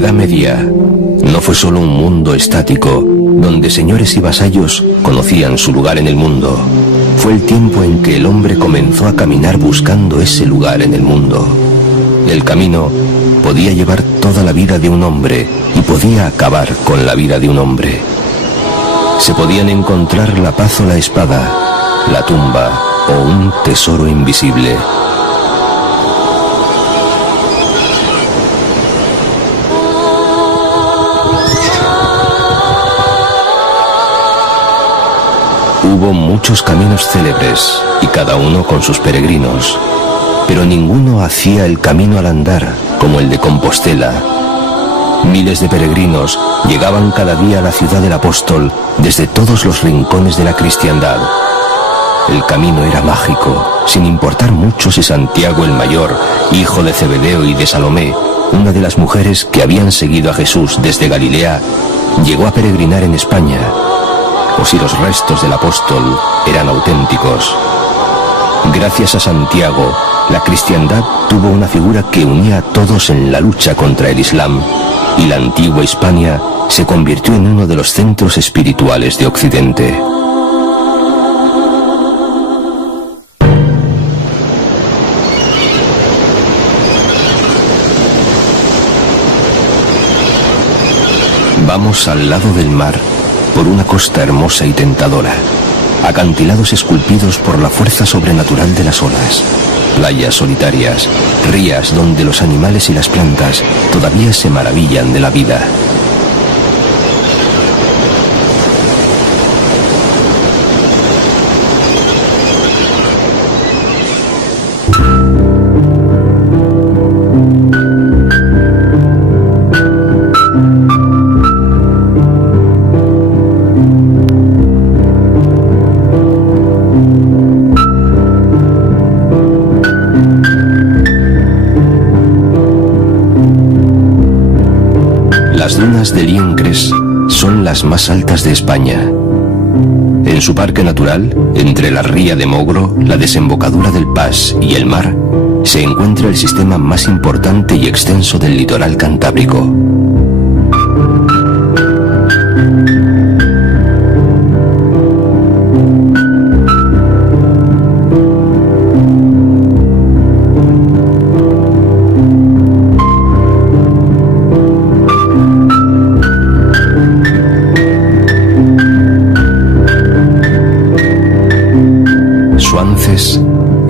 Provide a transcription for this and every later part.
Edad Media no fue solo un mundo estático, donde señores y vasallos conocían su lugar en el mundo. Fue el tiempo en que el hombre comenzó a caminar buscando ese lugar en el mundo. El camino podía llevar toda la vida de un hombre y podía acabar con la vida de un hombre. Se podían encontrar la paz o la espada, la tumba o un tesoro invisible. Hubo muchos caminos célebres y cada uno con sus peregrinos, pero ninguno hacía el camino al andar como el de Compostela. Miles de peregrinos llegaban cada día a la ciudad del apóstol desde todos los rincones de la cristiandad. El camino era mágico, sin importar mucho si Santiago el Mayor, hijo de Zebedeo y de Salomé, una de las mujeres que habían seguido a Jesús desde Galilea, llegó a peregrinar en España, o si los restos del apóstol eran auténticos. Gracias a Santiago, la cristiandad tuvo una figura que unía a todos en la lucha contra el Islam, y la antigua Hispania se convirtió en uno de los centros espirituales de Occidente. Vamos al lado del mar, por una costa hermosa y tentadora, acantilados esculpidos por la fuerza sobrenatural de las olas, playas solitarias, rías donde los animales y las plantas todavía se maravillan de la vida. Las dunas de Liencres son las más altas de España. En su parque natural, entre la ría de Mogro, la desembocadura del Pas y el mar, se encuentra el sistema más importante y extenso del litoral cantábrico.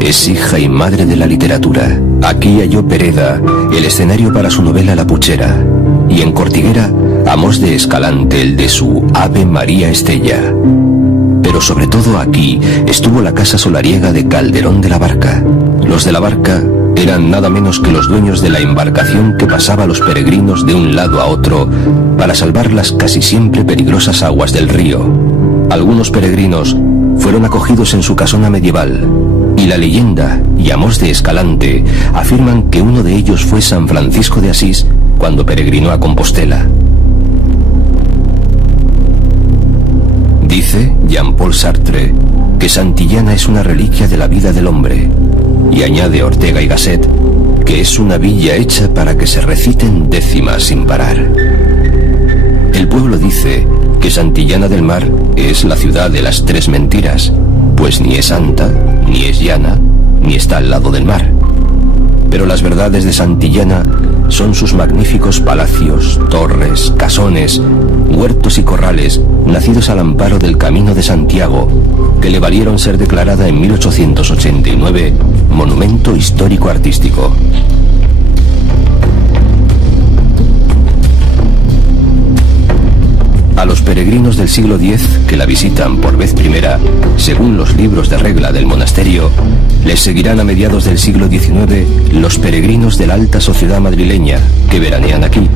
Es hija y madre de la literatura. Aquí halló Pereda el escenario para su novela La Puchera, y en Cortiguera Amos de Escalante el de su Ave María Estella. Pero sobre todo aquí estuvo la casa solariega de Calderón de la Barca. Los de la Barca eran nada menos que los dueños de la embarcación que pasaba a los peregrinos de un lado a otro para salvar las casi siempre peligrosas aguas del río. Algunos peregrinos fueron acogidos en su casona medieval, y la leyenda y Amos de Escalante afirman que uno de ellos fue San Francisco de Asís cuando peregrinó a Compostela. Dice Jean-Paul Sartre que Santillana es una reliquia de la vida del hombre, y añade Ortega y Gasset que es una villa hecha para que se reciten décimas sin parar. El pueblo dice que Santillana del Mar es la ciudad de las tres mentiras, pues ni es santa, ni es llana, ni está al lado del mar. Pero las verdades de Santillana son sus magníficos palacios, torres, casones, huertos y corrales, nacidos al amparo del Camino de Santiago, que le valieron ser declarada en 1889 Monumento Histórico Artístico. A los peregrinos del siglo X que la visitan por vez primera, según los libros de regla del monasterio, les seguirán a mediados del siglo XIX los peregrinos de la alta sociedad madrileña que veranean aquí,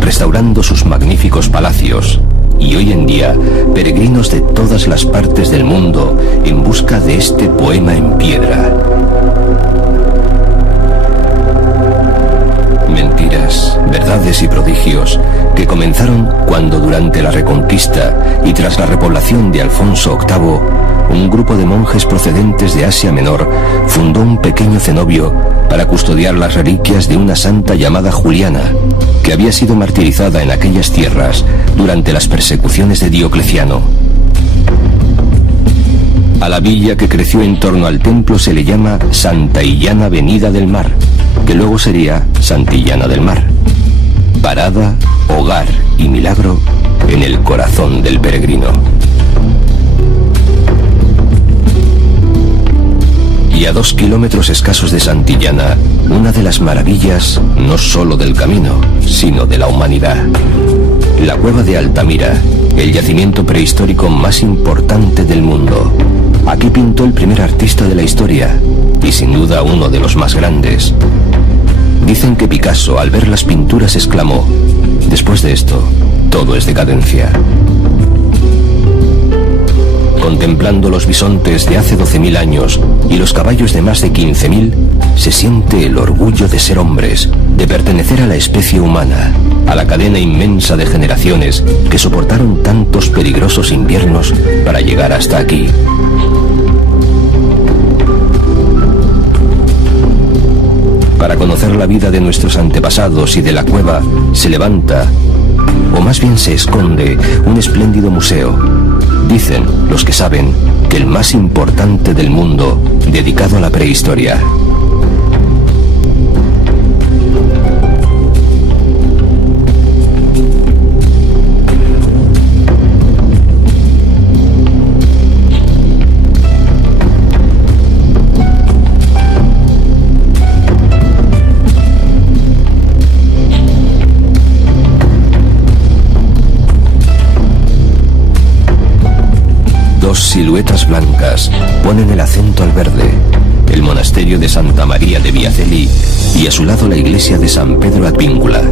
restaurando sus magníficos palacios, y hoy en día peregrinos de todas las partes del mundo en busca de este poema en piedra. Mentiras, verdades y prodigios peregrinos que comenzaron cuando durante la Reconquista y tras la repoblación de Alfonso VIII, un grupo de monjes procedentes de Asia Menor fundó un pequeño cenobio para custodiar las reliquias de una santa llamada Juliana, que había sido martirizada en aquellas tierras durante las persecuciones de Diocleciano. A la villa que creció en torno al templo se le llama Santillana Venida del Mar, que luego sería Santillana del Mar. Parada, hogar y milagro en el corazón del peregrino. Y a 2 kilómetros escasos de Santillana, una de las maravillas no solo del camino, sino de la humanidad. La cueva de Altamira, el yacimiento prehistórico más importante del mundo. Aquí pintó el primer artista de la historia, y sin duda uno de los más grandes. Dicen que Picasso, al ver las pinturas, exclamó: después de esto, todo es decadencia. Contemplando los bisontes de hace 12.000 años y los caballos de más de 15.000, se siente el orgullo de ser hombres, de pertenecer a la especie humana, a la cadena inmensa de generaciones que soportaron tantos peligrosos inviernos para llegar hasta aquí. Para conocer la vida de nuestros antepasados y de la cueva, se levanta, o más bien se esconde, un espléndido museo. Dicen los que saben que el más importante del mundo, dedicado a la prehistoria. Dos siluetas blancas ponen el acento al verde, el monasterio de Santa María de Viaceli y a su lado la iglesia de San Pedro Advíncula.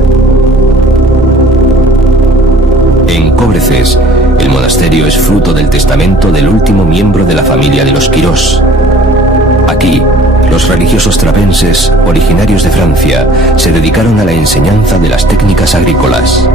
En Cobreces, el monasterio es fruto del testamento del último miembro de la familia de los Quirós. Aquí, los religiosos trapenses, originarios de Francia, se dedicaron a la enseñanza de las técnicas agrícolas.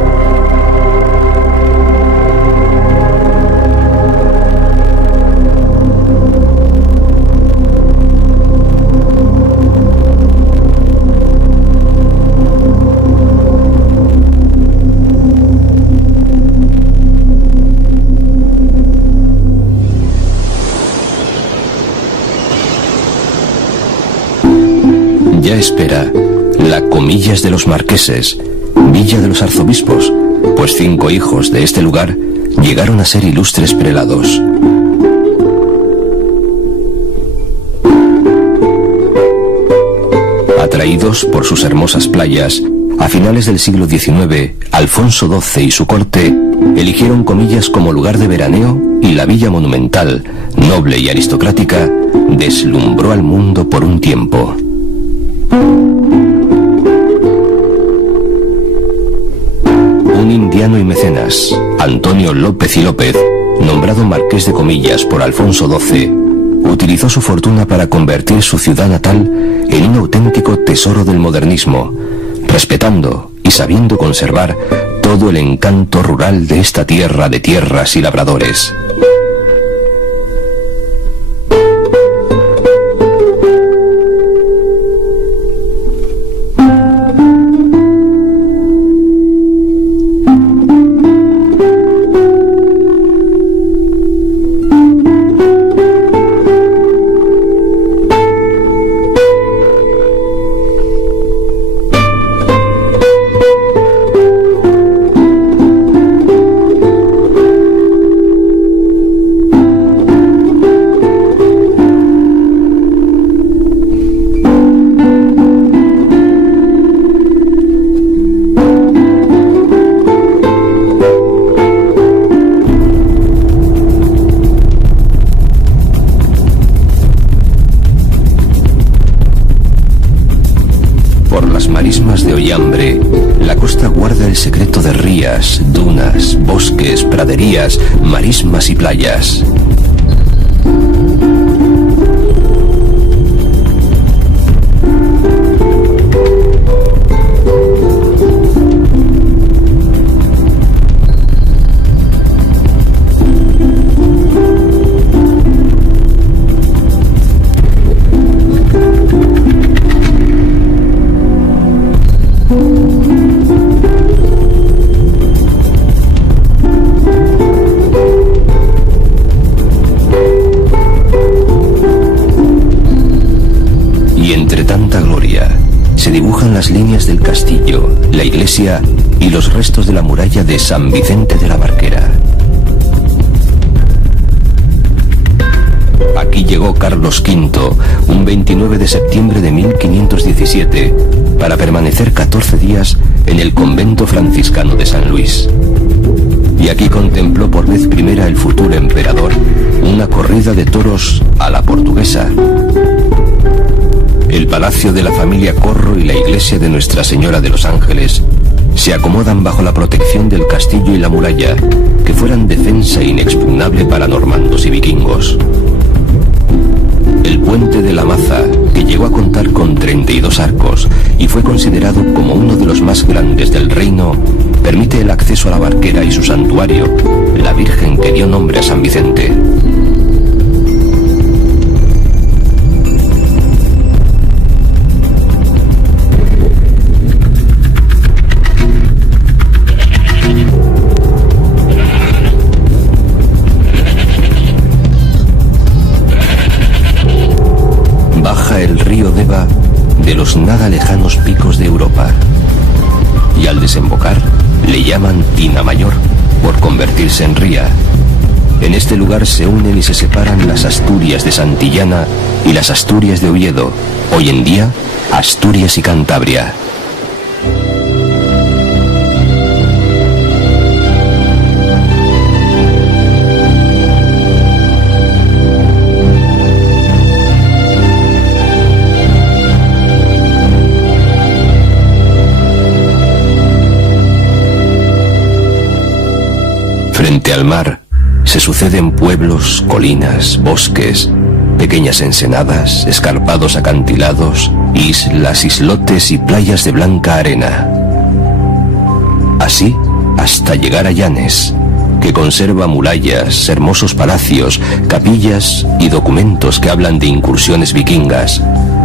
Ya espera la Comillas de los Marqueses, villa de los arzobispos, pues 5 hijos de este lugar llegaron a ser ilustres prelados. Atraídos por sus hermosas playas, a finales del siglo XIX, Alfonso XII y su corte eligieron Comillas como lugar de veraneo y la villa monumental, noble y aristocrática, deslumbró al mundo por un tiempo. Un indiano y mecenas, Antonio López y López, nombrado marqués de Comillas por Alfonso XII, utilizó su fortuna para convertir su ciudad natal en un auténtico tesoro del modernismo, respetando y sabiendo conservar todo el encanto rural de esta tierra de tierras y labradores. La costa guarda el secreto de rías, dunas, bosques, praderías, marismas y playas. dibujan las líneas del castillo, la iglesia y los restos de la muralla de San Vicente de la Barquera. Aquí llegó Carlos V, un 29 de septiembre de 1517, para permanecer 14 días en el convento franciscano de San Luis. Y aquí contempló por vez primera el futuro emperador una corrida de toros a la portuguesa. El palacio de la familia Corro y la iglesia de Nuestra Señora de los Ángeles se acomodan bajo la protección del castillo y la muralla, que fueran defensa inexpugnable para normandos y vikingos. El puente de la Maza, que llegó a contar con 32 arcos y fue considerado como uno de los más grandes del reino, permite el acceso a la Barquera y su santuario, la Virgen que dio nombre a San Vicente. El río Deva de los nada lejanos picos de Europa, y al desembocar le llaman Tina Mayor por convertirse en ría. En este lugar se unen y se separan las Asturias de Santillana y las Asturias de Oviedo, hoy en día Asturias y Cantabria. Frente al mar se suceden pueblos, colinas, bosques, pequeñas ensenadas, escarpados acantilados, islas, islotes y playas de blanca arena. Así hasta llegar a Llanes, que conserva murallas, hermosos palacios, capillas y documentos que hablan de incursiones vikingas,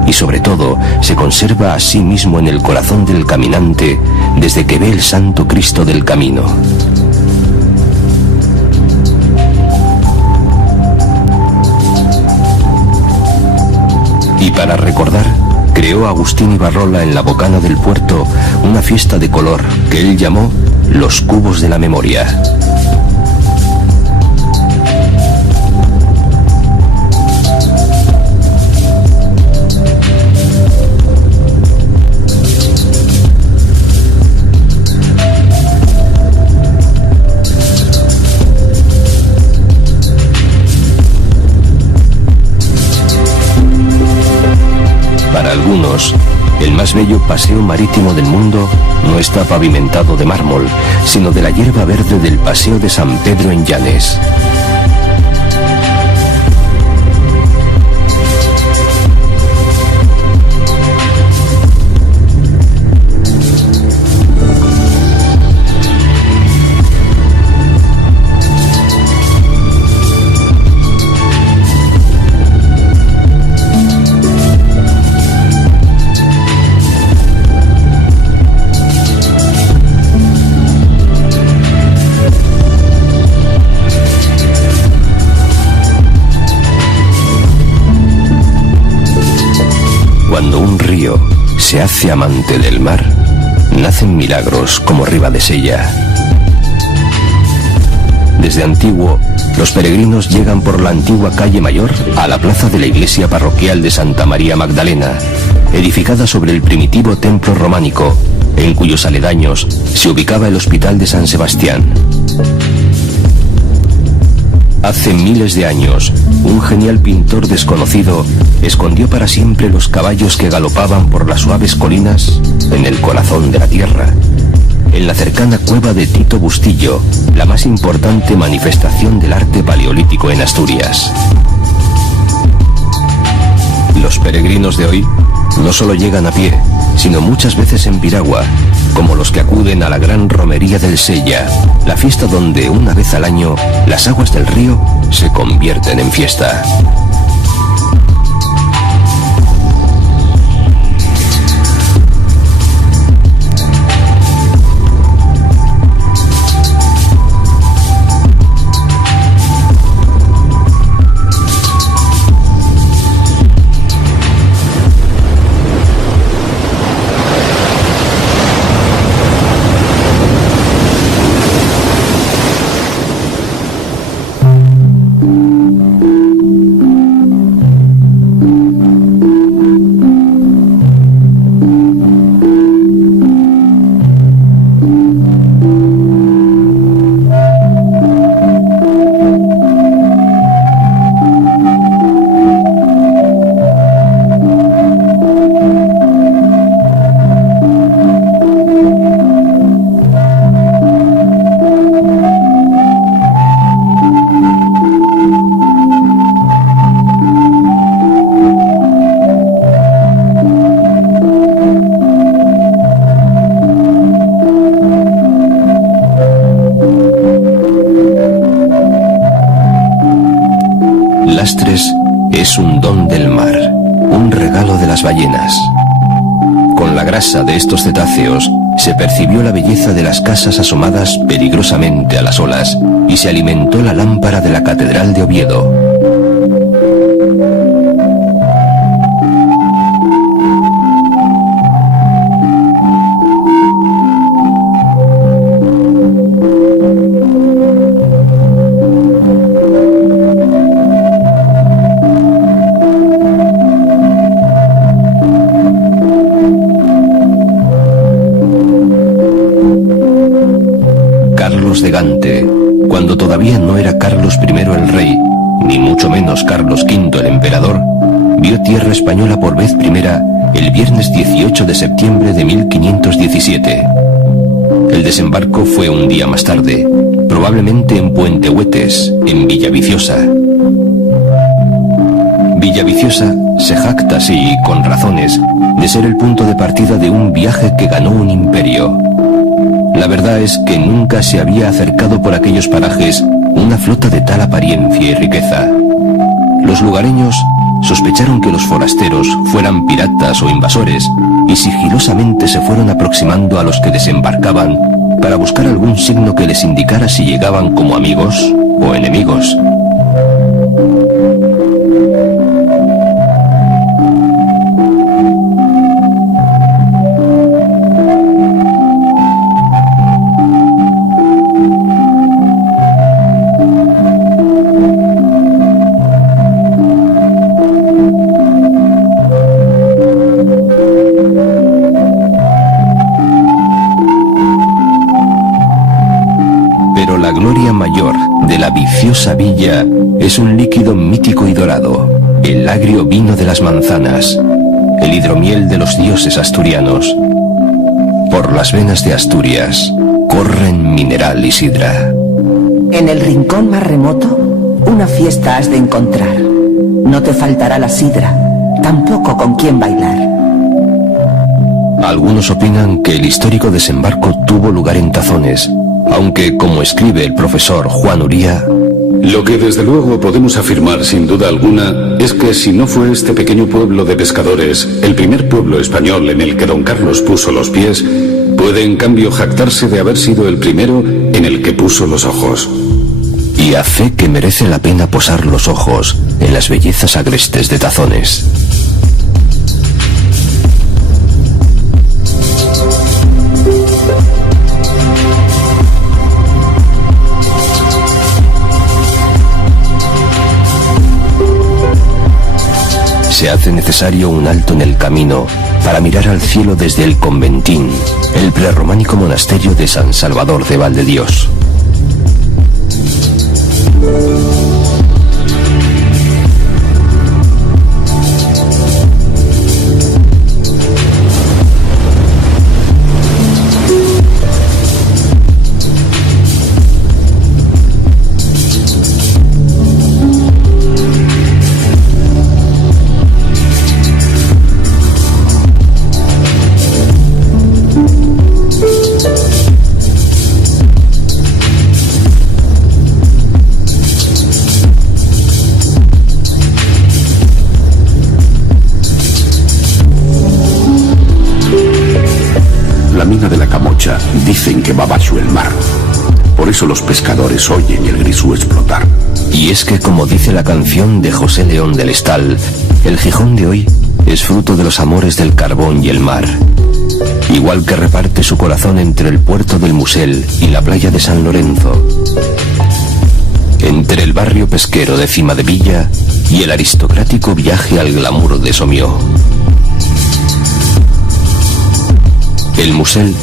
y sobre todo se conserva a sí mismo en el corazón del caminante desde que ve el Santo Cristo del Camino. Y para recordar, creó Agustín Ibarrola en la bocana del puerto una fiesta de color que él llamó Los Cubos de la Memoria. Para algunos, el más bello paseo marítimo del mundo no está pavimentado de mármol, sino de la hierba verde del Paseo de San Pedro en Llanes. Cuando un río se hace amante del mar, nacen milagros como Ribadesella. Desde antiguo, los peregrinos llegan por la antigua calle Mayor a la plaza de la iglesia parroquial de Santa María Magdalena, edificada sobre el primitivo templo románico, en cuyos aledaños se ubicaba el Hospital de San Sebastián. Hace miles de años, un genial pintor desconocido escondió para siempre los caballos que galopaban por las suaves colinas en el corazón de la tierra, en la cercana cueva de Tito Bustillo, la más importante manifestación del arte paleolítico en Asturias. Los peregrinos de hoy no solo llegan a pie, sino muchas veces en piragua, como los que acuden a la gran romería del Sella, la fiesta donde una vez al año las aguas del río se convierten en fiesta. es un don del mar, un regalo de las ballenas. Con la grasa de estos cetáceos se percibió la belleza de las casas asomadas peligrosamente a las olas y se alimentó la lámpara de la Catedral de Oviedo. De Gante, cuando todavía no era Carlos I el rey, ni mucho menos Carlos V el emperador, vio tierra española por vez primera el viernes 18 de septiembre de 1517. El desembarco fue un día más tarde, probablemente en Puente Huetes, en Villaviciosa. Villaviciosa se jacta, sí, con razones, de ser el punto de partida de un viaje que ganó un imperio. La verdad es que nunca se había acercado por aquellos parajes una flota de tal apariencia y riqueza. Los lugareños sospecharon que los forasteros fueran piratas o invasores y sigilosamente se fueron aproximando a los que desembarcaban para buscar algún signo que les indicara si llegaban como amigos o enemigos. Viciosa villa es un líquido mítico y dorado, el agrio vino de las manzanas, el hidromiel de los dioses asturianos. Por las venas de Asturias corren mineral y sidra. En el rincón más remoto, una fiesta has de encontrar. No te faltará la sidra, tampoco con quién bailar. Algunos opinan que el histórico desembarco tuvo lugar en Tazones, aunque, como escribe el profesor Juan Uría, lo que desde luego podemos afirmar sin duda alguna es que si no fue este pequeño pueblo de pescadores el primer pueblo español en el que don Carlos puso los pies, puede en cambio jactarse de haber sido el primero en el que puso los ojos. Y a fe que merece la pena posar los ojos en las bellezas agrestes de Tazones. Se hace necesario un alto en el camino para mirar al cielo desde el conventín, el prerrománico monasterio de San Salvador de Valdedios. Dicen que va bajo el mar. Por eso los pescadores oyen el grisú explotar. Y es que, como dice la canción de José León del Estal, el Gijón de hoy es fruto de los amores del carbón y el mar. Igual que reparte su corazón entre el puerto del Musel y la playa de San Lorenzo. Entre el barrio pesquero de Cimadevilla y el aristocrático viaje al glamour de Somió. El Musel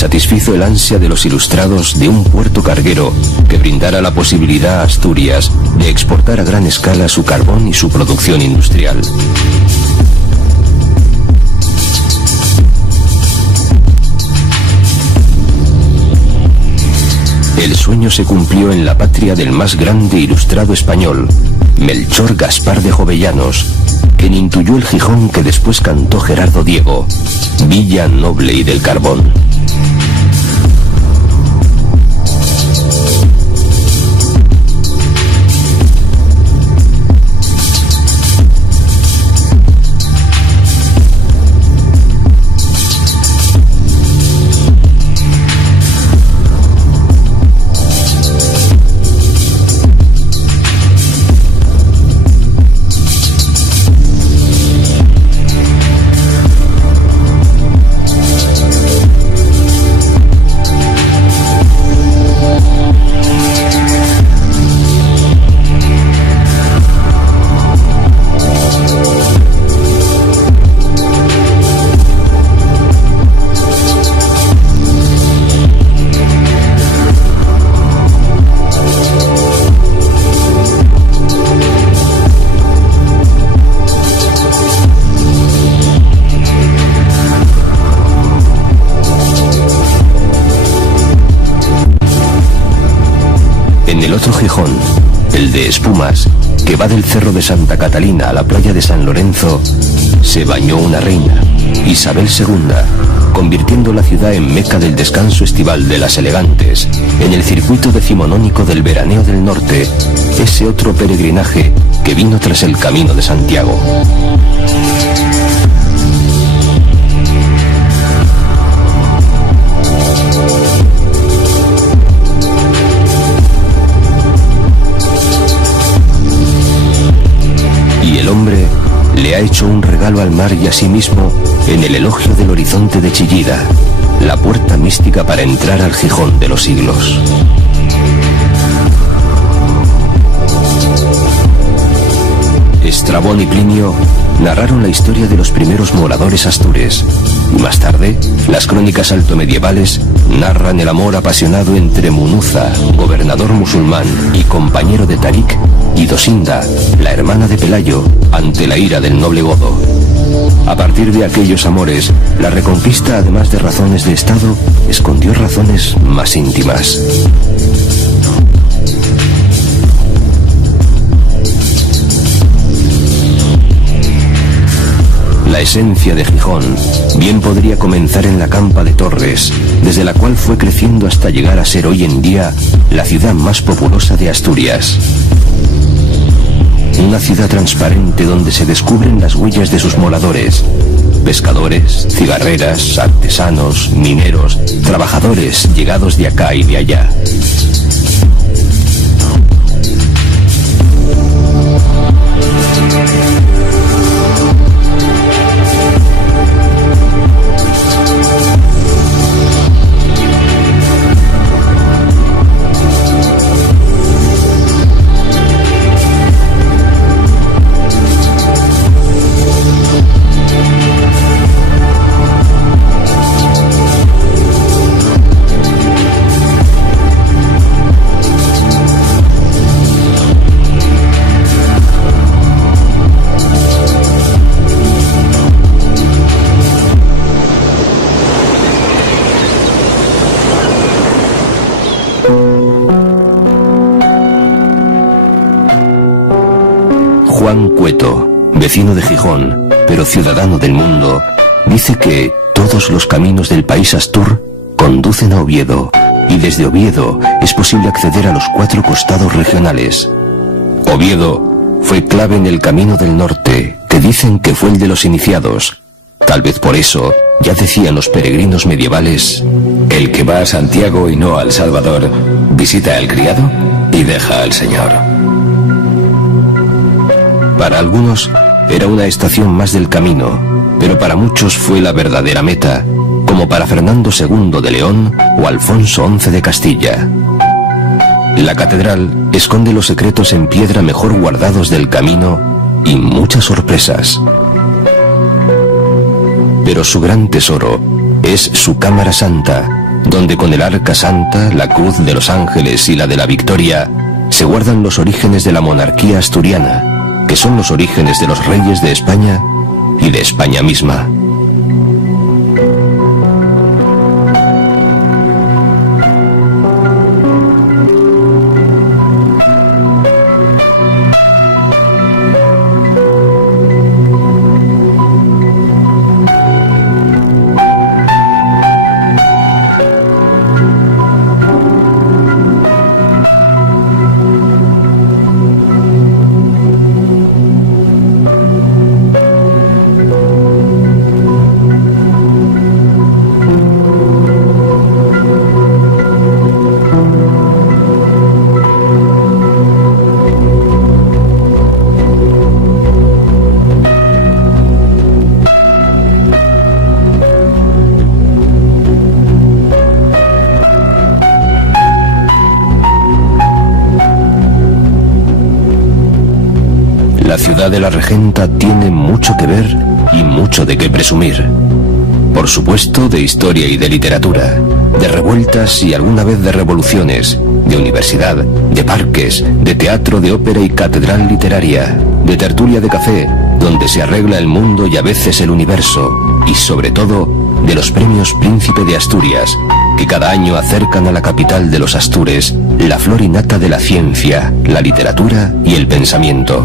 satisfizo el ansia de los ilustrados de un puerto carguero que brindara la posibilidad a Asturias de exportar a gran escala su carbón y su producción industrial. El sueño se cumplió en la patria del más grande ilustrado español, Melchor Gaspar de Jovellanos, quien intuyó el Gijón que después cantó Gerardo Diego, Villa Noble y del Carbón. Gijón, el de espumas, que va del cerro de Santa Catalina a la playa de San Lorenzo, se bañó una reina, Isabel II, convirtiendo la ciudad en meca del descanso estival de las elegantes, en el circuito decimonónico del veraneo del norte, ese otro peregrinaje que vino tras el Camino de Santiago. Y el hombre le ha hecho un regalo al mar y a sí mismo en el elogio del horizonte de Chillida, la puerta mística para entrar al Gijón de los siglos. Estrabón y Plinio narraron la historia de los primeros moradores astures, y más tarde, las crónicas altomedievales narran el amor apasionado entre Munuza, gobernador musulmán y compañero de Tarik, y Dosinda, la hermana de Pelayo, ante la ira del noble godo. A partir de aquellos amores, la Reconquista, además de razones de Estado, escondió razones más íntimas. La esencia de Gijón bien podría comenzar en la Campa de Torres, desde la cual fue creciendo hasta llegar a ser hoy en día la ciudad más populosa de Asturias. Una ciudad transparente donde se descubren las huellas de sus moradores: pescadores, cigarreras, artesanos, mineros, trabajadores llegados de acá y de allá. Juan Cueto, vecino de Gijón, pero ciudadano del mundo, dice que todos los caminos del país astur conducen a Oviedo, y desde Oviedo es posible acceder a los 4 costados regionales. Oviedo fue clave en el Camino del Norte, que dicen que fue el de los iniciados. Tal vez por eso, ya decían los peregrinos medievales: el que va a Santiago y no al Salvador, visita al criado y deja al Señor. Para algunos era una estación más del camino, pero para muchos fue la verdadera meta, como para Fernando II de León o Alfonso XI de Castilla. La catedral esconde los secretos en piedra mejor guardados del camino y muchas sorpresas. Pero su gran tesoro es su cámara santa, donde con el arca santa, la cruz de los ángeles y la de la victoria se guardan los orígenes de la monarquía asturiana, que son los orígenes de los reyes de España y de España misma. La ciudad de la Regenta tiene mucho que ver y mucho de qué presumir. Por supuesto, de historia y de literatura, de revueltas y alguna vez de revoluciones, de universidad, de parques, de teatro, de ópera y catedral literaria, de tertulia de café, donde se arregla el mundo y a veces el universo, y sobre todo, de los premios Príncipe de Asturias, que cada año acercan a la capital de los Astures la flor innata de la ciencia, la literatura y el pensamiento.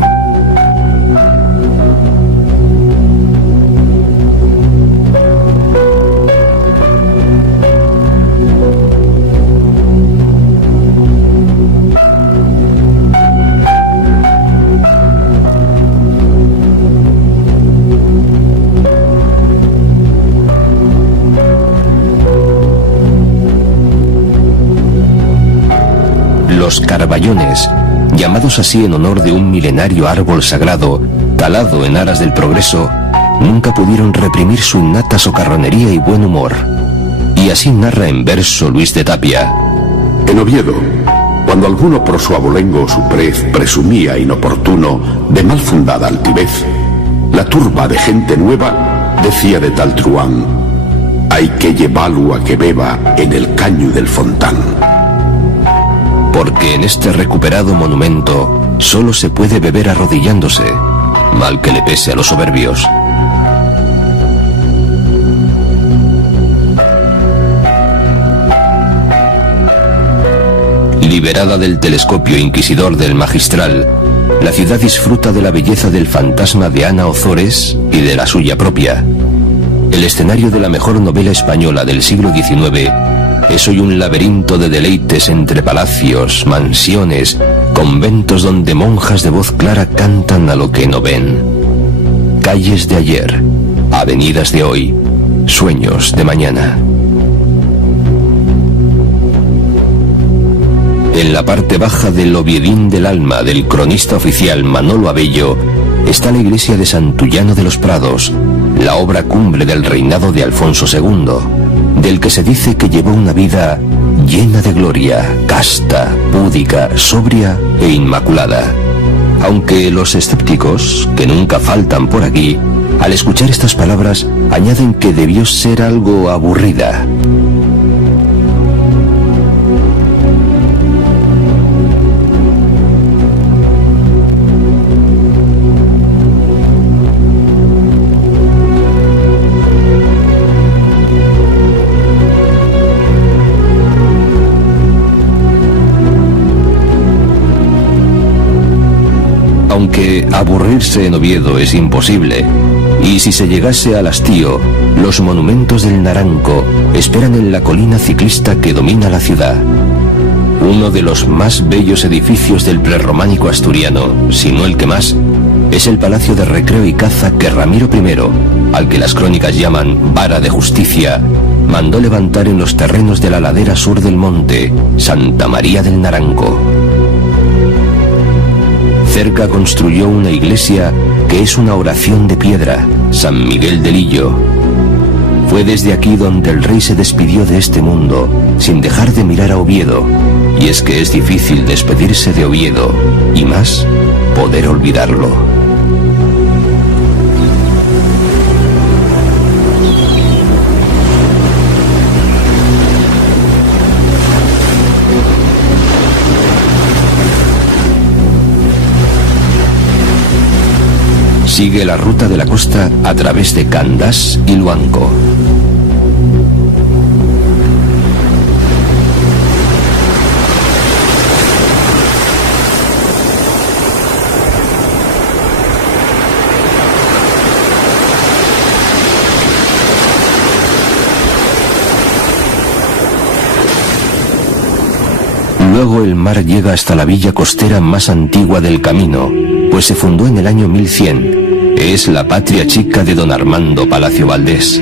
Los carballones, llamados así en honor de un milenario árbol sagrado, talado en aras del progreso, nunca pudieron reprimir su innata socarronería y buen humor. Y así narra en verso Luis de Tapia. En Oviedo, cuando alguno por su abolengo o su prez presumía inoportuno de mal fundada altivez, la turba de gente nueva decía de tal truán: hay que llevarlo a que beba en el caño del fontán. Porque en este recuperado monumento solo se puede beber arrodillándose, mal que le pese a los soberbios. Liberada del telescopio inquisidor del magistral, la ciudad disfruta de la belleza del fantasma de Ana Ozores y de la suya propia. El escenario de la mejor novela española del siglo XIX es hoy un laberinto de deleites entre palacios, mansiones, conventos donde monjas de voz clara cantan a lo que no ven. Calles de ayer, avenidas de hoy, sueños de mañana. En la parte baja del Oviedín del alma del cronista oficial Manolo Abello está la iglesia de Santullano de los Prados, la obra cumbre del reinado de Alfonso II, del que se dice que llevó una vida llena de gloria, casta, púdica, sobria e inmaculada. Aunque los escépticos, que nunca faltan por aquí, al escuchar estas palabras añaden que debió ser algo aburrida. Aunque aburrirse en Oviedo es imposible, y si se llegase al hastío, los monumentos del Naranco esperan en la colina ciclista que domina la ciudad. Uno de los más bellos edificios del prerrománico asturiano, si no el que más, es el Palacio de Recreo y Caza que Ramiro I, al que las crónicas llaman Vara de Justicia, mandó levantar en los terrenos de la ladera sur del monte, Santa María del Naranco. Cerca construyó una iglesia que es una oración de piedra, San Miguel de Lillo. Fue desde aquí donde el rey se despidió de este mundo, sin dejar de mirar a Oviedo, y es que es difícil despedirse de Oviedo, y más, poder olvidarlo. Sigue la ruta de la costa a través de Candás y Luanco. Luego el mar llega hasta la villa costera más antigua del camino, pues se fundó en el año 1100. Es la patria chica de don Armando Palacio Valdés.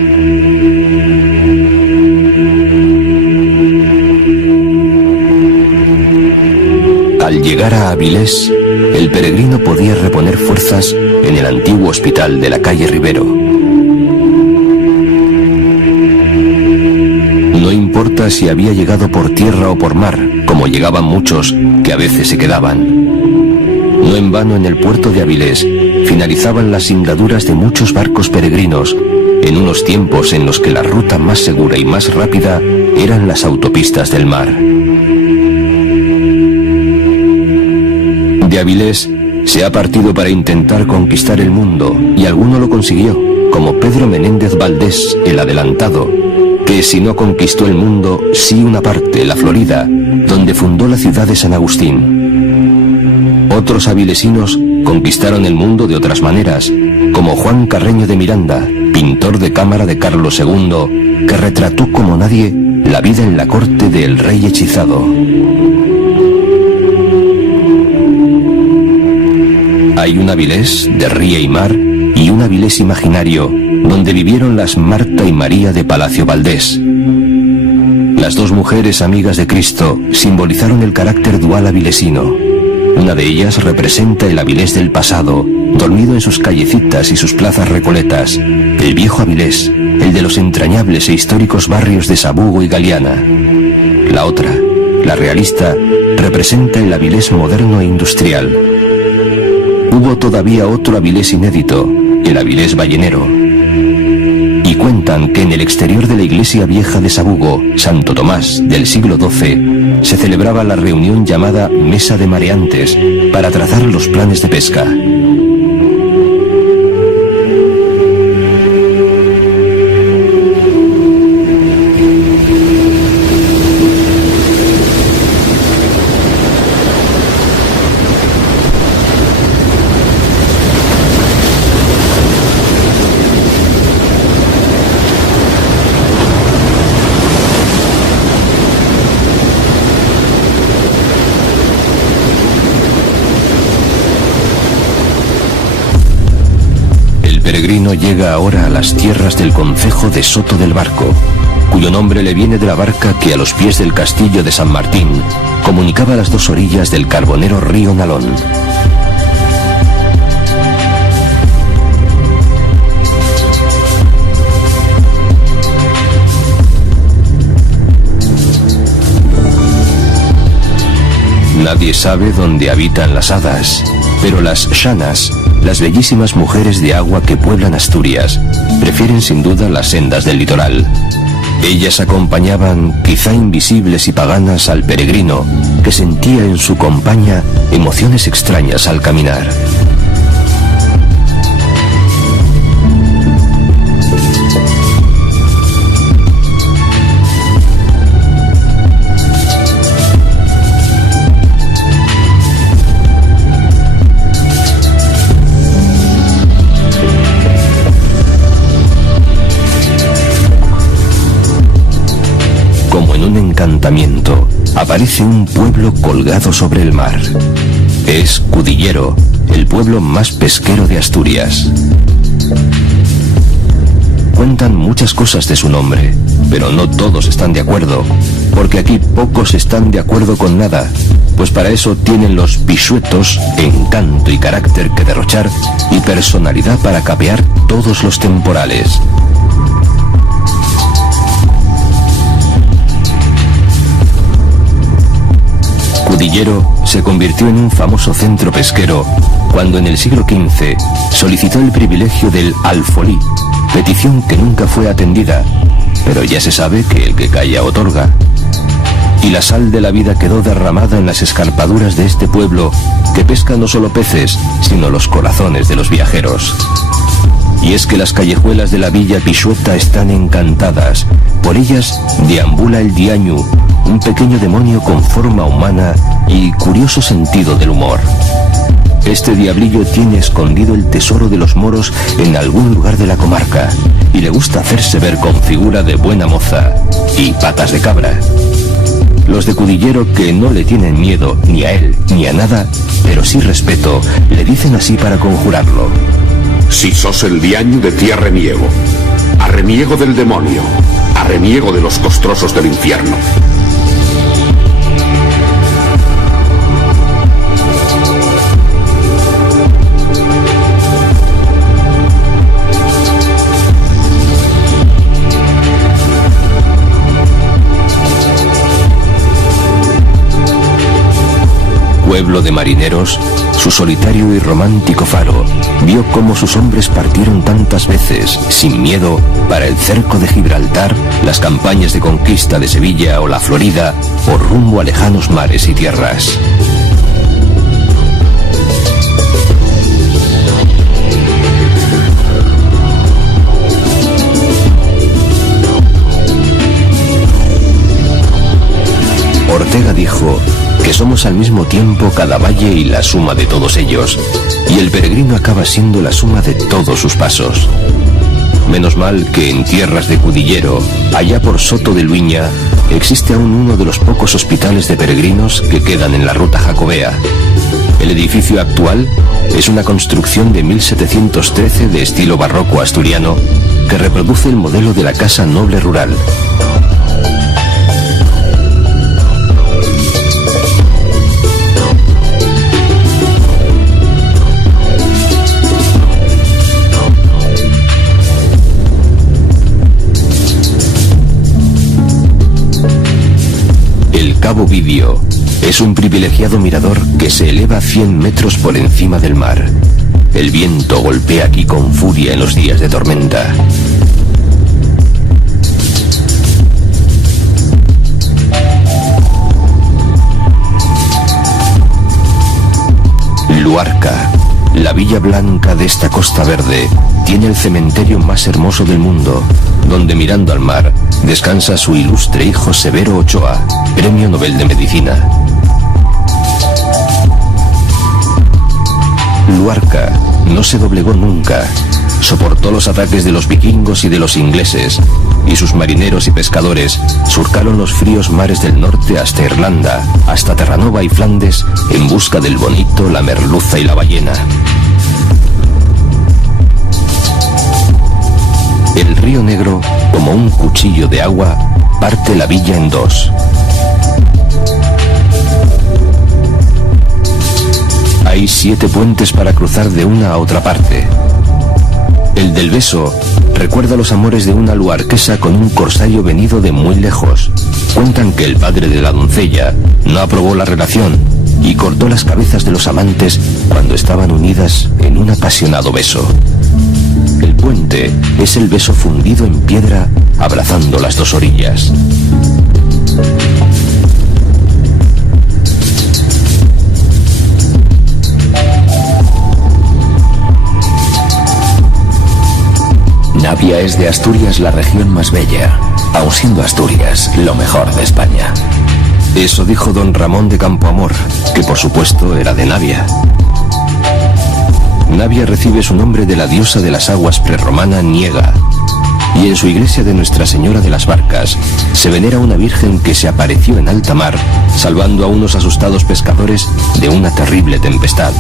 Al llegar a Avilés, el peregrino podía reponer fuerzas en el antiguo hospital de la calle Rivero. No importa si había llegado por tierra o por mar, como llegaban muchos que a veces se quedaban. No en vano en el puerto de Avilés finalizaban las singaduras de muchos barcos peregrinos, en unos tiempos en los que la ruta más segura y más rápida eran las autopistas del mar. De Avilés se ha partido para intentar conquistar el mundo, y alguno lo consiguió, como Pedro Menéndez Valdés, el adelantado, que que si no conquistó el mundo, sí una parte, la Florida, donde fundó la ciudad de San Agustín. Otros avilesinos conquistaron el mundo de otras maneras, como Juan Carreño de Miranda, pintor de cámara de Carlos II, que retrató como nadie la vida en la corte del rey hechizado. Hay un Avilés de ría y mar y un Avilés imaginario, donde vivieron las Marta y María de Palacio Valdés. Las dos mujeres amigas de Cristo simbolizaron el carácter dual avilesino. Una de ellas representa el Avilés del pasado, dormido en sus callecitas y sus plazas recoletas, el viejo Avilés, el de los entrañables e históricos barrios de Sabugo y Galiana. La otra, la realista, representa el Avilés moderno e industrial. Hubo todavía otro Avilés inédito, el Avilés ballenero. Y cuentan que en el exterior de la iglesia vieja de Sabugo, Santo Tomás, del siglo XII, se celebraba la reunión llamada Mesa de Mareantes para trazar los planes de pesca. Peregrino llega ahora a las tierras del concejo de Soto del Barco, cuyo nombre le viene de la barca que a los pies del castillo de San Martín comunicaba las dos orillas del carbonero río Nalón. Nadie sabe dónde habitan las hadas, pero las shanas, las bellísimas mujeres de agua que pueblan Asturias, prefieren sin duda las sendas del litoral. Ellas acompañaban, quizá invisibles y paganas, al peregrino, que sentía en su compañía emociones extrañas al caminar. Encantamiento, aparece un pueblo colgado sobre el mar. Es Cudillero, el pueblo más pesquero de Asturias. Cuentan muchas cosas de su nombre, pero no todos están de acuerdo, porque aquí pocos están de acuerdo con nada, pues para eso tienen los pisuetos encanto y carácter que derrochar y personalidad para capear todos los temporales. Cudillero se convirtió en un famoso centro pesquero cuando en el siglo XV solicitó el privilegio del alfolí, petición que nunca fue atendida, pero ya se sabe que el que calla otorga. Y la sal de la vida quedó derramada en las escarpaduras de este pueblo que pesca no solo peces, sino los corazones de los viajeros. Y es que las callejuelas de la villa Pisueta están encantadas. Por ellas deambula el diañu, un pequeño demonio con forma humana y curioso sentido del humor. Este diablillo tiene escondido el tesoro de los moros en algún lugar de la comarca y le gusta hacerse ver con figura de buena moza y patas de cabra. Los de Cudillero, que no le tienen miedo ni a él ni a nada, pero sí respeto, le dicen así para conjurarlo: si sos el diaño de ti arreniego del demonio, arreniego de los costrosos del infierno. Pueblo de marineros, su solitario y romántico faro vio cómo sus hombres partieron tantas veces, sin miedo, para el cerco de Gibraltar, las campañas de conquista de Sevilla o la Florida, o rumbo a lejanos mares y tierras. Luarca dijo que somos al mismo tiempo cada valle y la suma de todos ellos, y el peregrino acaba siendo la suma de todos sus pasos. Menos mal que en tierras de Cudillero, allá por Soto de Luiña, existe aún uno de los pocos hospitales de peregrinos que quedan en la ruta jacobea. El edificio actual es una construcción de 1713 de estilo barroco asturiano que reproduce el modelo de la casa noble rural. El Cabo Vidio es un privilegiado mirador que se eleva a 100 metros por encima del mar. El viento golpea aquí con furia en los días de tormenta. Luarca, la villa blanca de esta costa verde, tiene el cementerio más hermoso del mundo, donde mirando al mar descansa su ilustre hijo Severo Ochoa, Premio Nobel de Medicina. Luarca no se doblegó nunca, soportó los ataques de los vikingos y de los ingleses, y sus marineros y pescadores surcaron los fríos mares del norte hasta Irlanda, hasta Terranova y Flandes, en busca del bonito, la merluza y la ballena. El río Negro, como un cuchillo de agua, parte la villa en dos. Hay 7 puentes para cruzar de una a otra parte. El del Beso recuerda los amores de una luarquesa con un corsario venido de muy lejos. Cuentan que el padre de la doncella no aprobó la relación y cortó las cabezas de los amantes cuando estaban unidas en un apasionado beso. El puente es el beso fundido en piedra, abrazando las dos orillas. Navia es de Asturias la región más bella, aun siendo Asturias lo mejor de España. Eso dijo don Ramón de Campoamor, que por supuesto era de Navia. Navia recibe su nombre de la diosa de las aguas prerromana Niega, y en su iglesia de Nuestra Señora de las Barcas se venera una virgen que se apareció en alta mar, salvando a unos asustados pescadores de una terrible tempestad.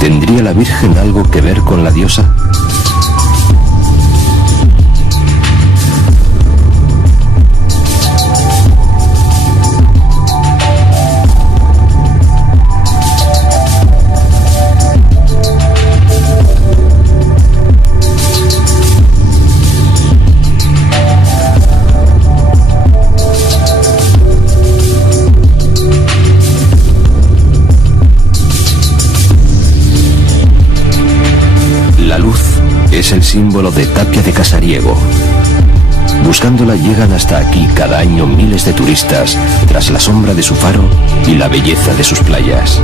¿Tendría la virgen algo que ver con la diosa? Es el símbolo de Tapia de Casariego. Buscándola llegan hasta aquí cada año miles de turistas tras la sombra de su faro y la belleza de sus playas.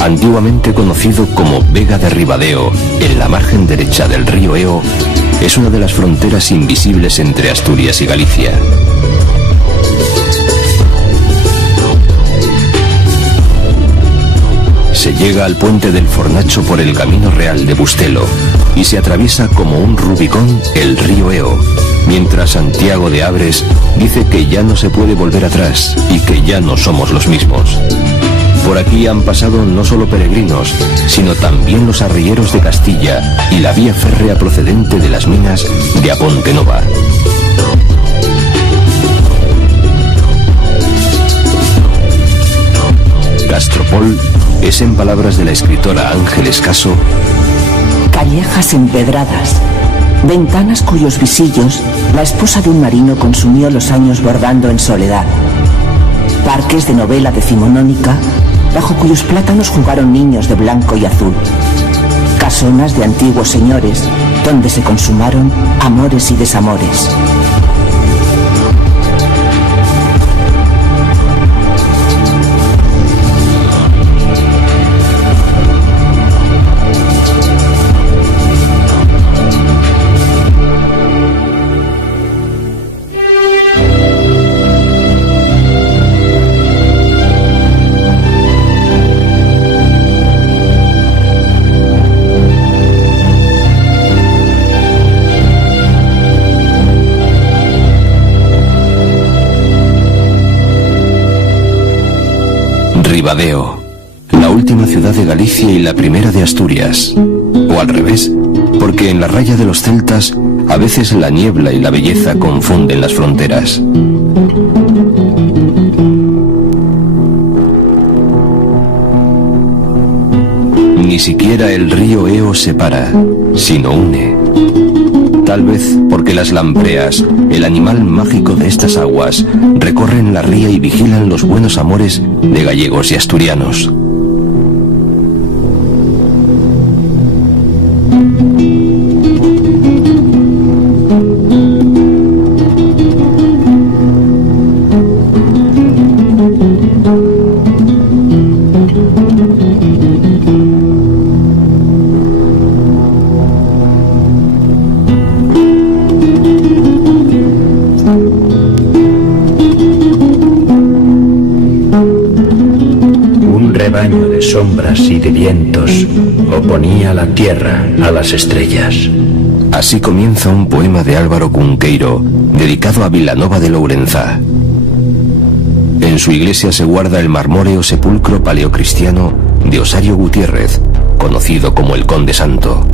Antiguamente conocido como Vega de Ribadeo, en la margen derecha del río Eo, es una de las fronteras invisibles entre Asturias y Galicia. Se llega al puente del Fornacho por el Camino Real de Bustelo y se atraviesa como un Rubicón el río Eo, mientras Santiago de Abres dice que ya no se puede volver atrás y que ya no somos los mismos. Por aquí han pasado no solo peregrinos, sino también los arrieros de Castilla y la vía férrea procedente de las minas de Aponte Nova. Castropol es, en palabras de la escritora Ángeles Caso, callejas empedradas, Ventanas cuyos visillos la esposa de un marino consumió los años bordando en soledad. Parques de novela decimonónica, bajo cuyos plátanos jugaron niños de blanco y azul. Casonas de antiguos señores, donde se consumaron amores y desamores. Ribadeo, la última ciudad de Galicia y la primera de Asturias. O al revés, porque en la raya de los celtas a veces la niebla y la belleza confunden las fronteras. Ni siquiera el río Eo separa, sino une. Tal vez porque las lampreas, el animal mágico de estas aguas, recorren la ría y vigilan los buenos amores de gallegos y asturianos. Sombras y de vientos oponía la tierra a las estrellas. Así comienza un poema de Álvaro Cunqueiro, dedicado a Vilanova de Lourenzá. En su iglesia se guarda el marmóreo sepulcro paleocristiano de Osario Gutiérrez, conocido como el Conde Santo.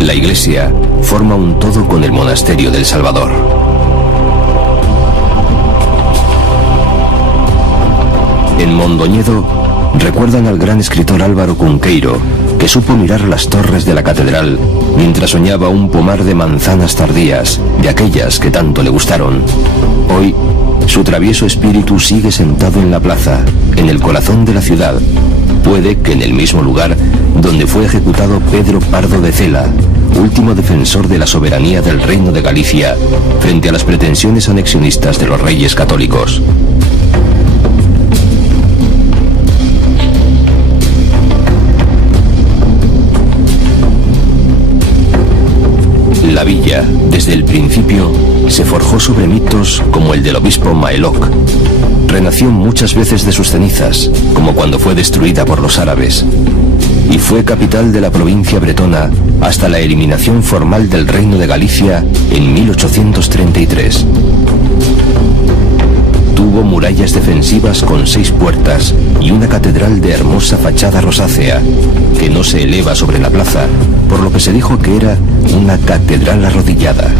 La iglesia forma un todo con el monasterio del Salvador. En Mondoñedo recuerdan al gran escritor Álvaro Cunqueiro, que supo mirar las torres de la catedral mientras soñaba un pomar de manzanas tardías, de aquellas que tanto le gustaron. Hoy, su travieso espíritu sigue sentado en la plaza, en el corazón de la ciudad, puede que en el mismo lugar donde fue ejecutado Pedro Pardo de Cela, último defensor de la soberanía del Reino de Galicia frente a las pretensiones anexionistas de los reyes católicos. La villa, desde el principio, se forjó sobre mitos como el del obispo Maeloc. Renació muchas veces de sus cenizas, como cuando fue destruida por los árabes. Y fue capital de la provincia bretona hasta la eliminación formal del Reino de Galicia en 1833. Tuvo murallas defensivas con 6 puertas y una catedral de hermosa fachada rosácea, que no se eleva sobre la plaza, por lo que se dijo que era una catedral arrodillada.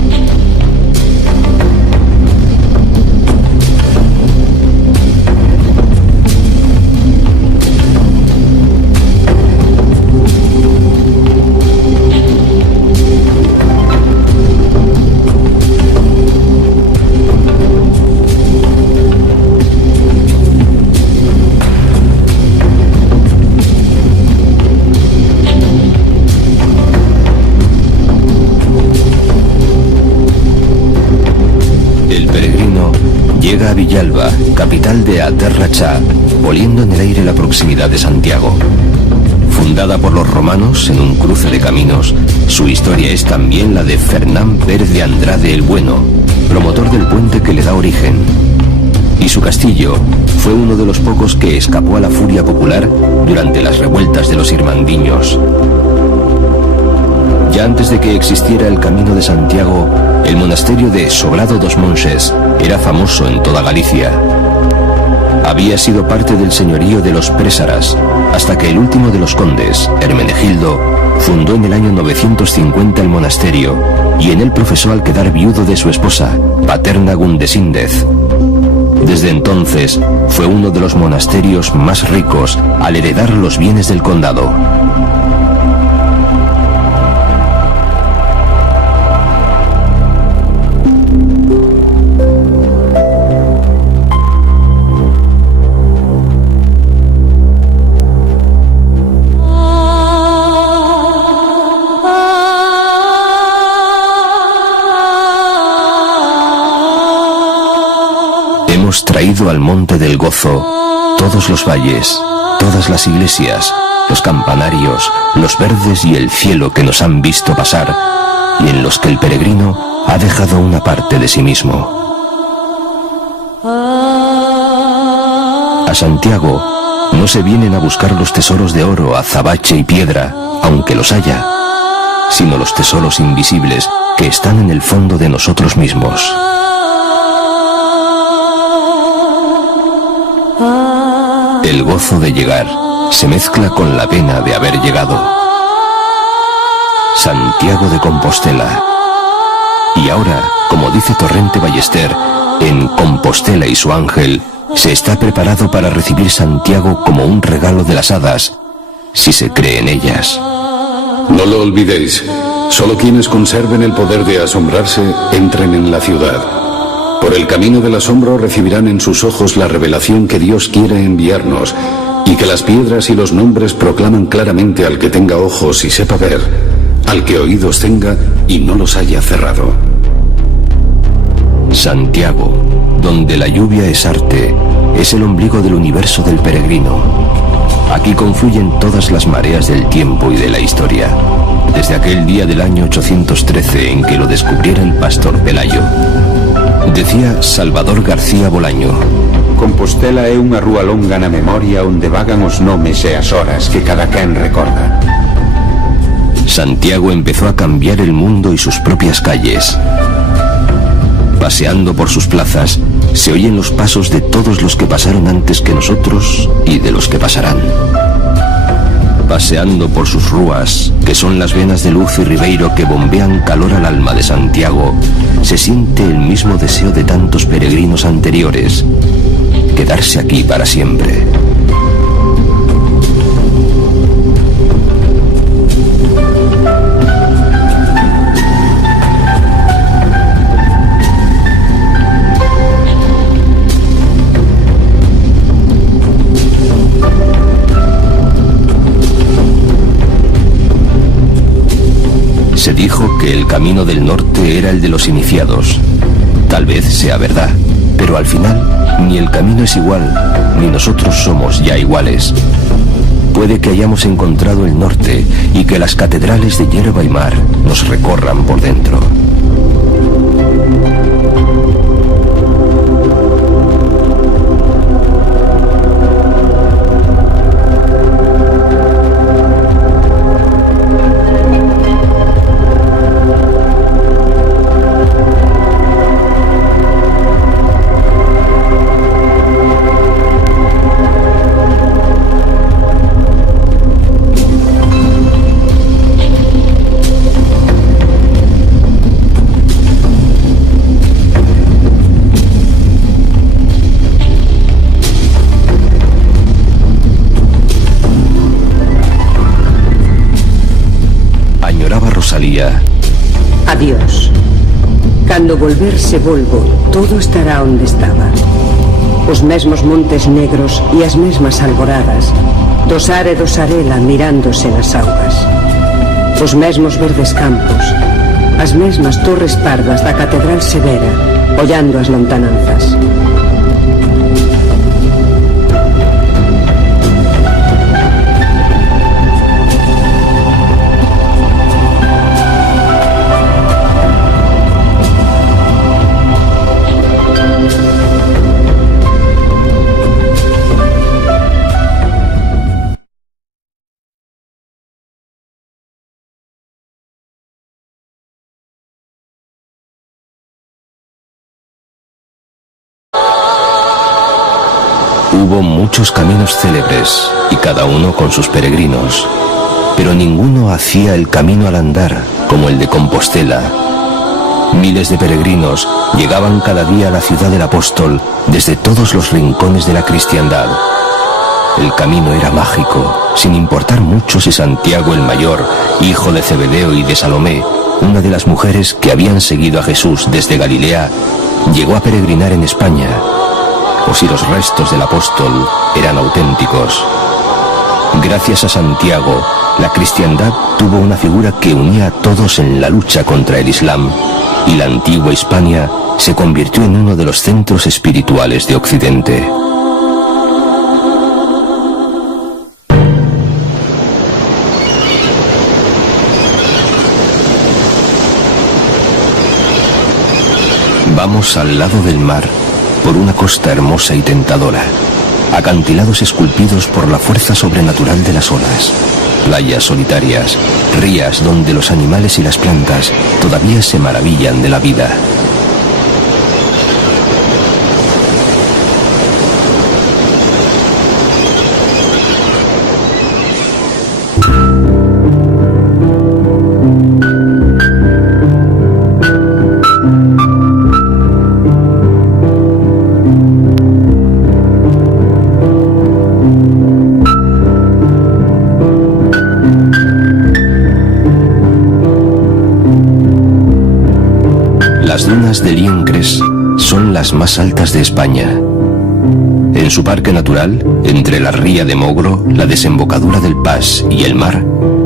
Llega a Villalba, capital de Aterrachá, oliendo en el aire la proximidad de Santiago. Fundada por los romanos en un cruce de caminos, su historia es también la de Fernán Pérez de Andrade el Bueno, promotor del puente que le da origen. Y su castillo fue uno de los pocos que escapó a la furia popular durante las revueltas de los irmandiños. Ya antes de que existiera el Camino de Santiago, el monasterio de Sobrado dos Monses era famoso en toda Galicia. Había sido parte del señorío de los Présaras, hasta que el último de los condes, Hermenegildo, fundó en el año 950 el monasterio, y en él profesó al quedar viudo de su esposa, Paterna Gundesíndez. Desde entonces, fue uno de los monasterios más ricos al heredar los bienes del condado. subido al monte del gozo todos los valles, todas las iglesias, los campanarios, los verdes y el cielo que nos han visto pasar y en los que el peregrino ha dejado una parte de sí mismo. A Santiago no se vienen a buscar los tesoros de oro, azabache y piedra, aunque los haya, sino los tesoros invisibles que están en el fondo de nosotros mismos. El gozo de llegar se mezcla con la pena de haber llegado. Santiago de Compostela. Y ahora, como dice Torrente Ballester, en Compostela y su ángel, se está preparado para recibir Santiago como un regalo de las hadas, si se cree en ellas. No lo olvidéis, solo quienes conserven el poder de asombrarse entren en la ciudad. Por el camino del asombro recibirán en sus ojos la revelación que Dios quiere enviarnos, y que las piedras y los nombres proclaman claramente al que tenga ojos y sepa ver, al que oídos tenga y no los haya cerrado. Santiago, donde la lluvia es arte, es el ombligo del universo del peregrino. Aquí confluyen todas las mareas del tiempo y de la historia, desde aquel día del año 813 en que lo descubriera el pastor Pelayo. Decía Salvador García Bolaño: Compostela é unha rúa longa na memoria onde vagan os nomes e as horas que cada quen recorda. Santiago empezó a cambiar el mundo y sus propias calles. Paseando por sus plazas, se oyen los pasos de todos los que pasaron antes que nosotros y de los que pasarán. Paseando por sus rúas, que son las venas de luz y ribeiro que bombean calor al alma de Santiago, se siente el mismo deseo de tantos peregrinos anteriores: quedarse aquí para siempre. Se dijo que el camino del norte era el de los iniciados. Tal vez sea verdad, pero al final ni el camino es igual, ni nosotros somos ya iguales. Puede que hayamos encontrado el norte y que las catedrales de hierba y mar nos recorran por dentro. Adiós. Cando volverse volvo, todo estará onde estaba. Os mesmos montes negros e as mesmas alboradas, do Sar e do Sarela mirándose nas augas. Os mesmos verdes campos, as mesmas torres pardas da Catedral Severa, ollando as lontananzas. Hubo muchos caminos célebres, y cada uno con sus peregrinos, pero ninguno hacía el camino al andar como el de Compostela. Miles de peregrinos llegaban cada día a la ciudad del apóstol desde todos los rincones de la cristiandad. El camino era mágico, sin importar mucho si Santiago el Mayor, hijo de Zebedeo y de Salomé, una de las mujeres que habían seguido a Jesús desde Galilea, llegó a peregrinar en España, o si los restos del apóstol eran auténticos. Gracias a Santiago, la cristiandad tuvo una figura que unía a todos en la lucha contra el Islam, y la antigua Hispania se convirtió en uno de los centros espirituales de Occidente. Vamos al lado del mar, por una costa hermosa y tentadora. Acantilados esculpidos por la fuerza sobrenatural de las olas. Playas solitarias, rías donde los animales y las plantas todavía se maravillan de la vida. Las dunas de Liencres son las más altas de España. En su parque natural, entre la ría de Mogro, la desembocadura del Pas y el mar,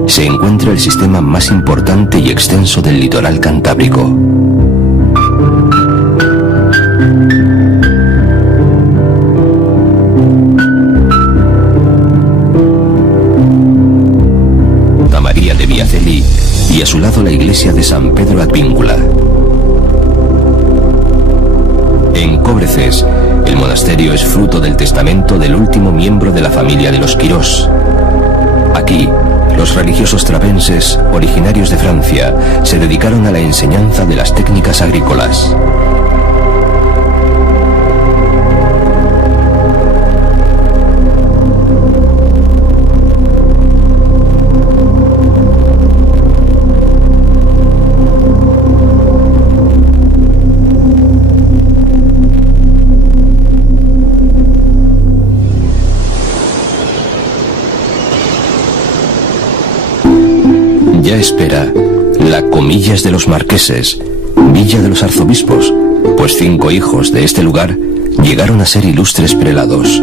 se encuentra el sistema más importante y extenso del litoral cantábrico. Santa María de Viaceli y a su lado la iglesia de San Pedro Advíncula. En Cobreces, el monasterio es fruto del testamento del último miembro de la familia de los Quirós. Aquí, los religiosos trapenses, originarios de Francia, se dedicaron a la enseñanza de las técnicas agrícolas. Ya espera la Comillas de los Marqueses, villa de los arzobispos, pues 5 hijos de este lugar llegaron a ser ilustres prelados.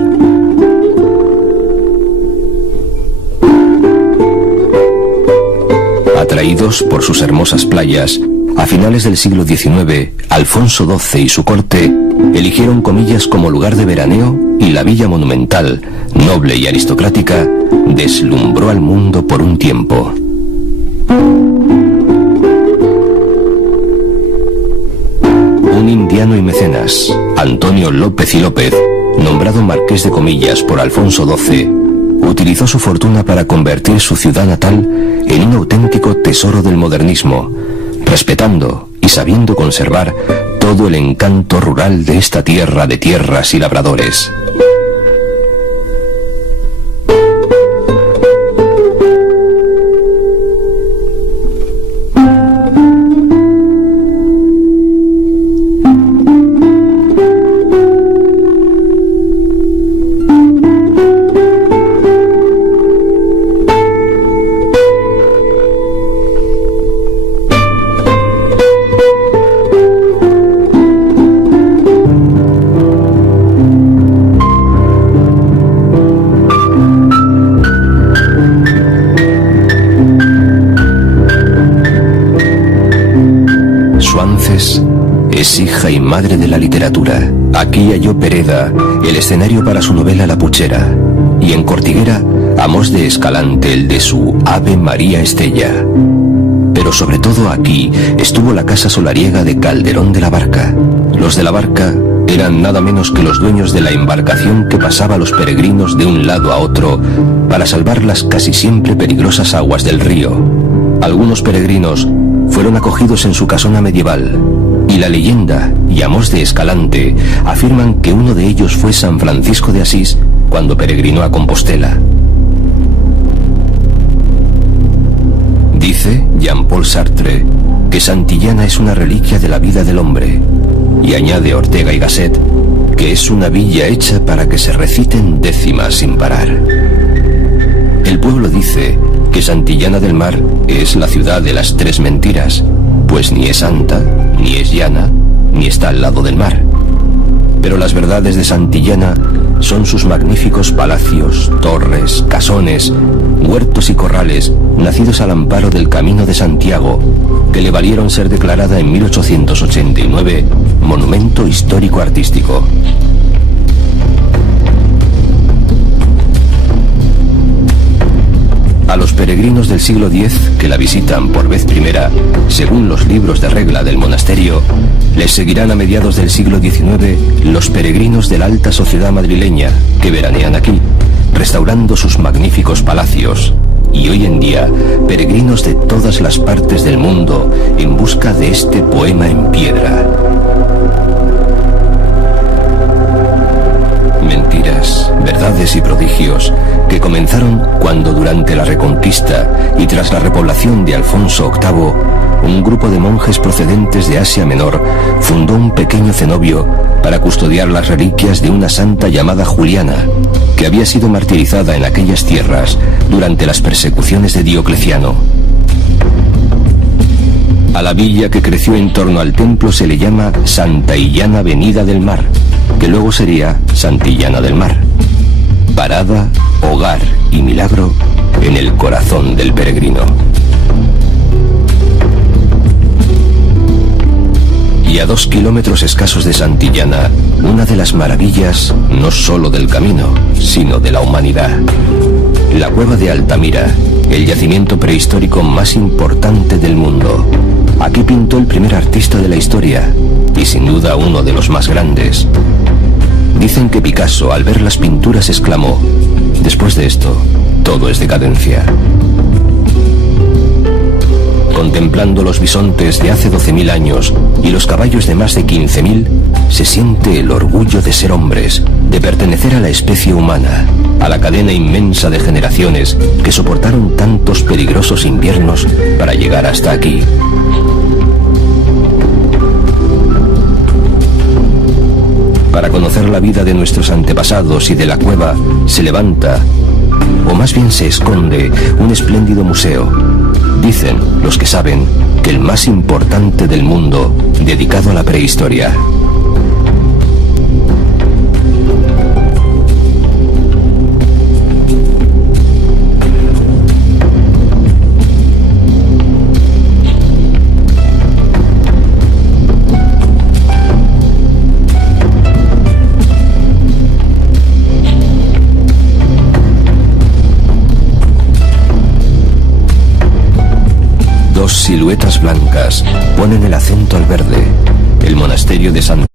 Atraídos por sus hermosas playas, a finales del siglo XIX, Alfonso XII y su corte eligieron Comillas como lugar de veraneo y la villa monumental, noble y aristocrática, deslumbró al mundo por un tiempo. Un indiano y mecenas, Antonio López y López, nombrado marqués de Comillas por Alfonso XII, utilizó su fortuna para convertir su ciudad natal en un auténtico tesoro del modernismo, respetando y sabiendo conservar todo el encanto rural de esta tierra de tierras y labradores. Es hija y madre de la literatura. Aquí halló Pereda el escenario para su novela La Puchera, y en Cortiguera Amos de Escalante el de su Ave María Estella. Pero sobre todo aquí estuvo la casa solariega de Calderón de la Barca. Los de la Barca eran nada menos que los dueños de la embarcación que pasaba a los peregrinos de un lado a otro para salvar las casi siempre peligrosas aguas del río. Algunos peregrinos fueron acogidos en su casona medieval, y la leyenda y Amos de Escalante afirman que uno de ellos fue San Francisco de Asís cuando peregrinó a Compostela. Dice Jean-Paul Sartre que Santillana es una reliquia de la vida del hombre, y añade Ortega y Gasset que es una villa hecha para que se reciten décimas sin parar. El pueblo dice que Santillana del Mar es la ciudad de las 3 mentiras, pues ni es santa, ni es llana, ni está al lado del mar. Pero las verdades de Santillana son sus magníficos palacios, torres, casones, huertos y corrales nacidos al amparo del Camino de Santiago, que le valieron ser declarada en 1889 Monumento Histórico Artístico. A los peregrinos del siglo X que la visitan por vez primera, según los libros de regla del monasterio, les seguirán a mediados del siglo XIX los peregrinos de la alta sociedad madrileña que veranean aquí, restaurando sus magníficos palacios, y hoy en día peregrinos de todas las partes del mundo en busca de este poema en piedra. Mentiras, verdades y prodigios que comenzaron cuando durante la Reconquista y tras la repoblación de Alfonso VIII, un grupo de monjes procedentes de Asia Menor fundó un pequeño cenobio para custodiar las reliquias de una santa llamada Juliana, que había sido martirizada en aquellas tierras durante las persecuciones de Diocleciano. A la villa que creció en torno al templo se le llama Santillana Venida del Mar, que luego sería Santillana del Mar. Parada, hogar y milagro en el corazón del peregrino. Y a 2 kilómetros escasos de Santillana, una de las maravillas no solo del camino, sino de la humanidad. La cueva de Altamira, el yacimiento prehistórico más importante del mundo. Aquí pintó el primer artista de la historia, y sin duda uno de los más grandes. Dicen que Picasso, al ver las pinturas, exclamó: después de esto, todo es decadencia. Contemplando los bisontes de hace 12.000 años y los caballos de más de 15.000, se siente el orgullo de ser hombres, de pertenecer a la especie humana, a la cadena inmensa de generaciones que soportaron tantos peligrosos inviernos para llegar hasta aquí. Para conocer la vida de nuestros antepasados y de la cueva se levanta, o más bien se esconde, un espléndido museo. Dicen los que saben que el más importante del mundo, dedicado a la prehistoria. Dos siluetas blancas ponen el acento al verde. El monasterio de San...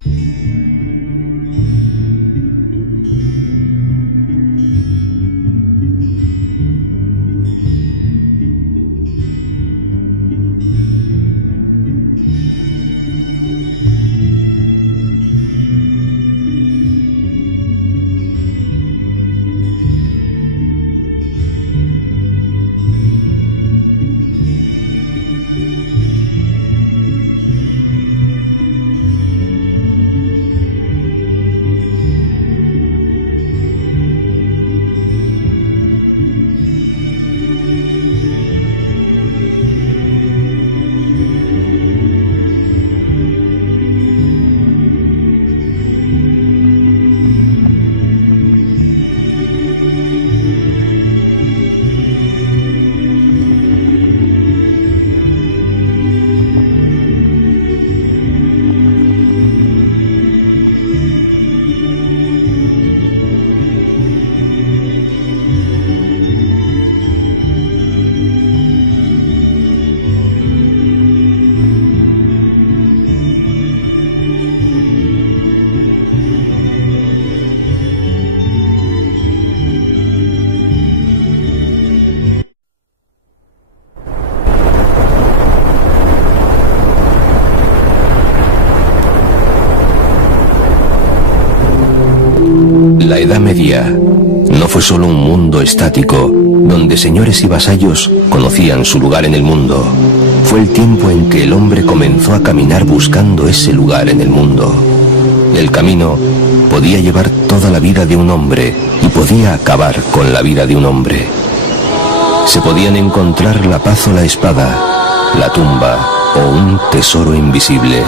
La Edad Media no fue solo un mundo estático, donde señores y vasallos conocían su lugar en el mundo. Fue el tiempo en que el hombre comenzó a caminar buscando ese lugar en el mundo. El camino podía llevar toda la vida de un hombre y podía acabar con la vida de un hombre. Se podían encontrar la paz o la espada, la tumba o un tesoro invisible,